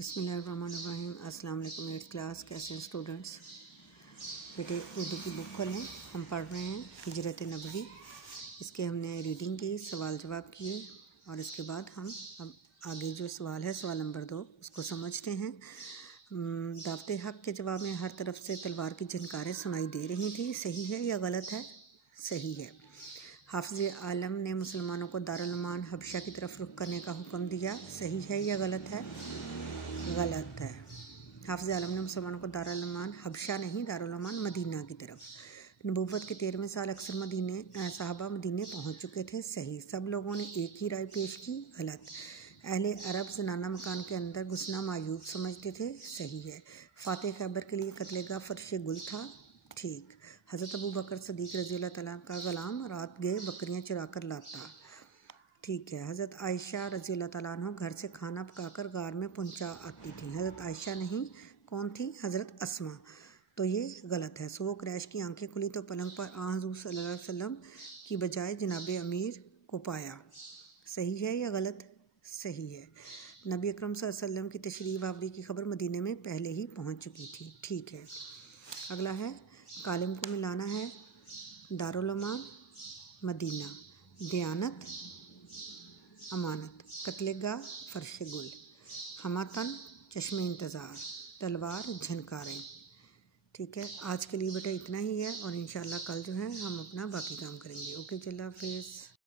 बिस्मिल्लाहिर्रहमानिर्रहीम। अस्सलाम वालेकुम। 8th क्लास कैसे हैं स्टूडेंट्स? बेटे उर्दू की बुक खोलें। हम पढ़ रहे हैं हिजरत नबवी। इसके हमने रीडिंग की, सवाल जवाब किए और इसके बाद हम अब आगे जो सवाल है सवाल नंबर 2 उसको समझते हैं। दावते हक़ के जवाब में हर तरफ से तलवार की झनकारें सुनाई दे रही थी। सही है या गलत है? सही है। हाफ़िज़ आलम ने मुसलमानों को दारुल अमान हबशा की तरफ रुख करने का हुक्म दिया। सही है या गलत है? गलत है। हाफ़िज़ आलम ने मुसलमानों को दारुल अमान हबशा नहीं, दारुल अमान मदीना की तरफ। नबूवत के 13वें साल अक्सर साहबा मदीने पहुँच चुके थे। सही। सब लोगों ने एक ही राय पेश की। गलत। अहले अरब जनाना मकान के अंदर घुसना मायूब समझते थे। सही है। फ़ातिह खैबर के लिए कत्लेगा फर्श गुल था। ठीक। हज़रत अबू बकर सदीक़ रज़ी अल्लाह तआला का ग़ुलाम रात गए बकरियां चुरा कर लाता। ठीक है। हज़रत आयशा रज़ी अल्लाह तआला अन्हा घर से खाना पकाकर गार में पहुंचा आती थी। हज़रत आयशा नहीं, कौन थी? हज़रत अस्मा। तो ये गलत है। सुबह क्रैश की आंखें खुली तो पलंग पर हुज़ूर सल्लल्लाहु अलैहि वसल्लम की बजाय जनाब अमीर को पाया। सही है या गलत? सही है। नबी अकरम सल्लल्लाहु अलैहि वसल्लम की तशरीफ़ आवरी की खबर मदीने में पहले ही पहुँच चुकी थी। ठीक है। अगला है कालिम को मिलाना है। दारुल अमान मदीना, दयानत अमानत, कत्लेगा फर्श गुल, हमातन चश्मे इंतज़ार, तलवार झनकारें। ठीक है। आज के लिए बेटा इतना ही है और इंशाल्लाह कल जो है हम अपना बाकी काम करेंगे। ओके, चल्ला हाफ़िज़।